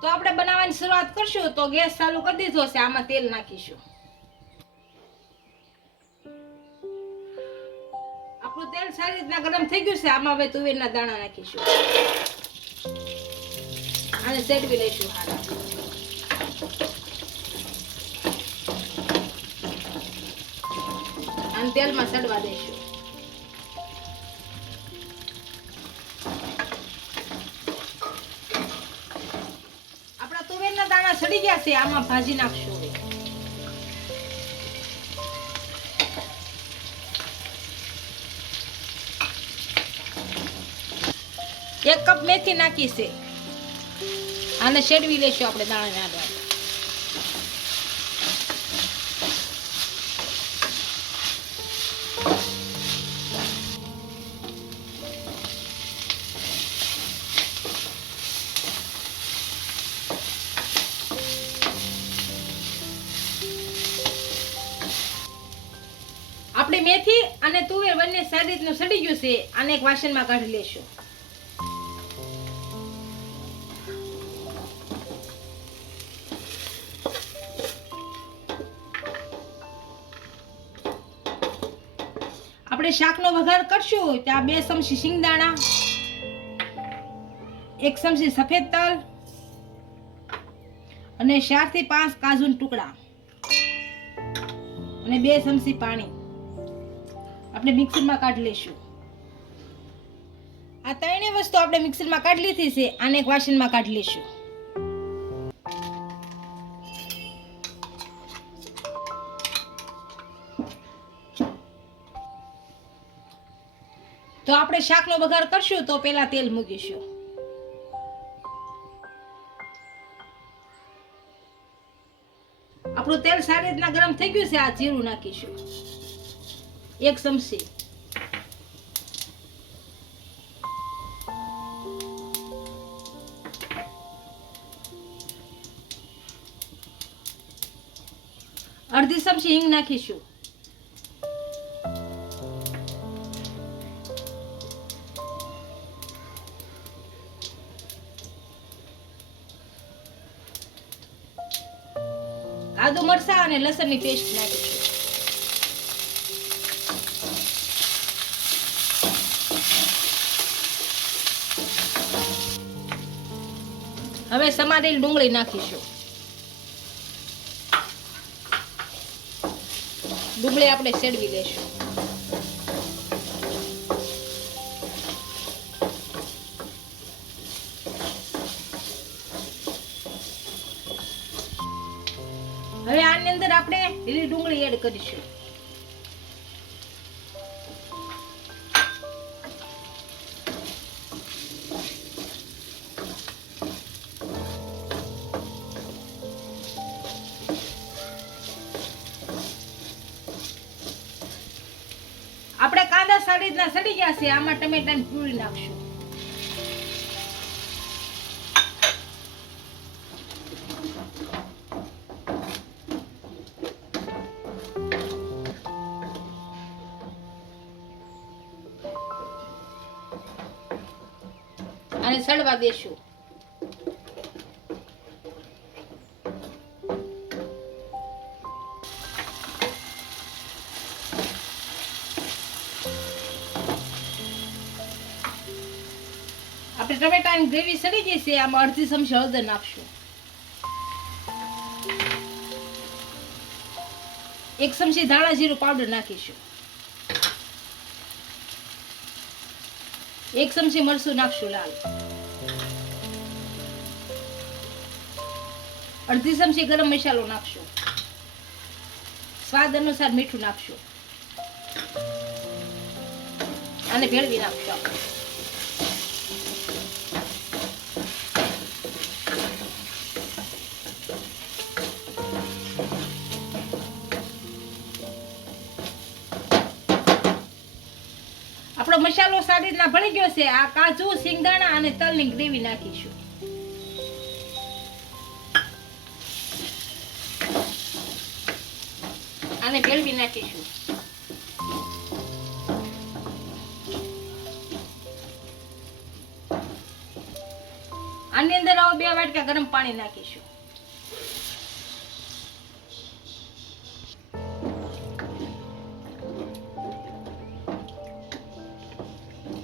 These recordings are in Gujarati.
તો આપણે બનાવવાની શરૂઆત કરશું, તો ગેસ ચાલુ કરી દીધો છે, આમાં તેલ નાખીશું. આપણું તેલ સારી રીતના ગરમ થઈ ગયું છે, આમાં હવે તુવેરના દાણા નાખીશું. અને સેડવી લઈશું અને તેલમાં સડવા દઈશું. સડી ગયા છે, આમાં ભાજી નાખશું. એક કપ મેથી નાખી છે આને શેડવી લઈશું આપણે દાણા નાખવા આપણે મેથી અને તુવેર બંને સારી રીતનું સડી ગયું છે. આને એક વાસણમાં કાઢી લેશું. આપણે શાકનો વઘાર કરશું. ત્યાં બે ચમચી શિંગદાણા, એક ચમચી સફેદ તલ અને ચારથી પાંચ કાજુના ટુકડા અને બે ચમચી પાણી. આપણે મિક્સરમાં કાઢી લઈશું. આ ત્રણેય વસ્તુ આપણે મિક્સરમાં કાઢી લીધી છે, આને વાસણમાં કાઢી લઈશું. તો આપણે શાકનો બગાડ કરશું તો પહેલા તેલ મૂકીશું. આપણું તેલ સારી રીતના ગરમ થઈ ગયું છે, આ જીરું નાખીશું. એક ચમચી અડધી ચમચી હિંગ નાખીશું આદુ મરચાં અને લસણની પેસ્ટ નાખીશું હવે સમારેલ ડુંગળી નાખીશું. ડુંગળી આપણે સેડવી લેશું હવે આની અંદર આપણે લીલી ડુંગળી એડ કરીશું. કાંદા સારી સડી ગયા છે આમાં ટમેટાની પૂરી નાખશું. અને સડવા દેશું. ટમેટાની ગ્રેવી સડી જશે આમાં અડધી ચમચી હળદર નાખશું. એક ચમચી ધાણા જીરું પાવડર નાખીશું. એક ચમચી મરચું નાખશું લાલ. અડધી ચમચી ગરમ મસાલો નાખશું. સ્વાદ અનુસાર મીઠું નાખશું. અને ભેળવી નાખશું આપણે આપણો મસાલો સારી રીતના ભળી ગયો છે. આ કાજુ, સિંગદાણા અને તલની ગ્રેવી નાખીશું. આને ભેળવી નાખીશું. આની અંદર આવો બે વાટકા ગરમ પાણી નાખીશું.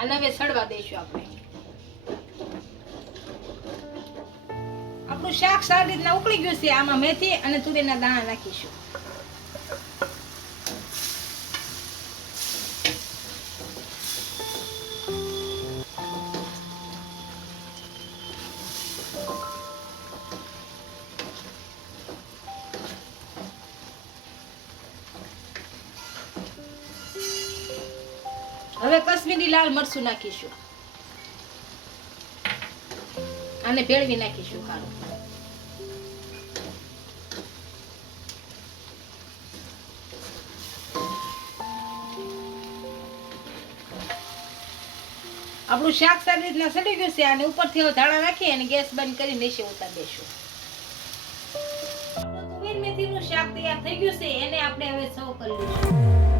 અને હવે સડવા દઈશું આપણે. આપણું શાક સારી રીતના ઉકળી ગયું છે. આમાં મેથી અને તુરીના દાણા નાખીશું. હવે કશ્મીરી લાલ મરચું નાખીશું. અને ભેળવી નાખીશું કાળું આપણું શાક સારી રીતના સડી ગયું છે અને ઉપરથી હવે ધાણા નાખી અને ગેસ બંધ કરી નીચે ઉતાર દેશું મેથીનું શાક તૈયાર થઈ ગયું છે, એને આપણે હવે સર્વ કરી લઈશું.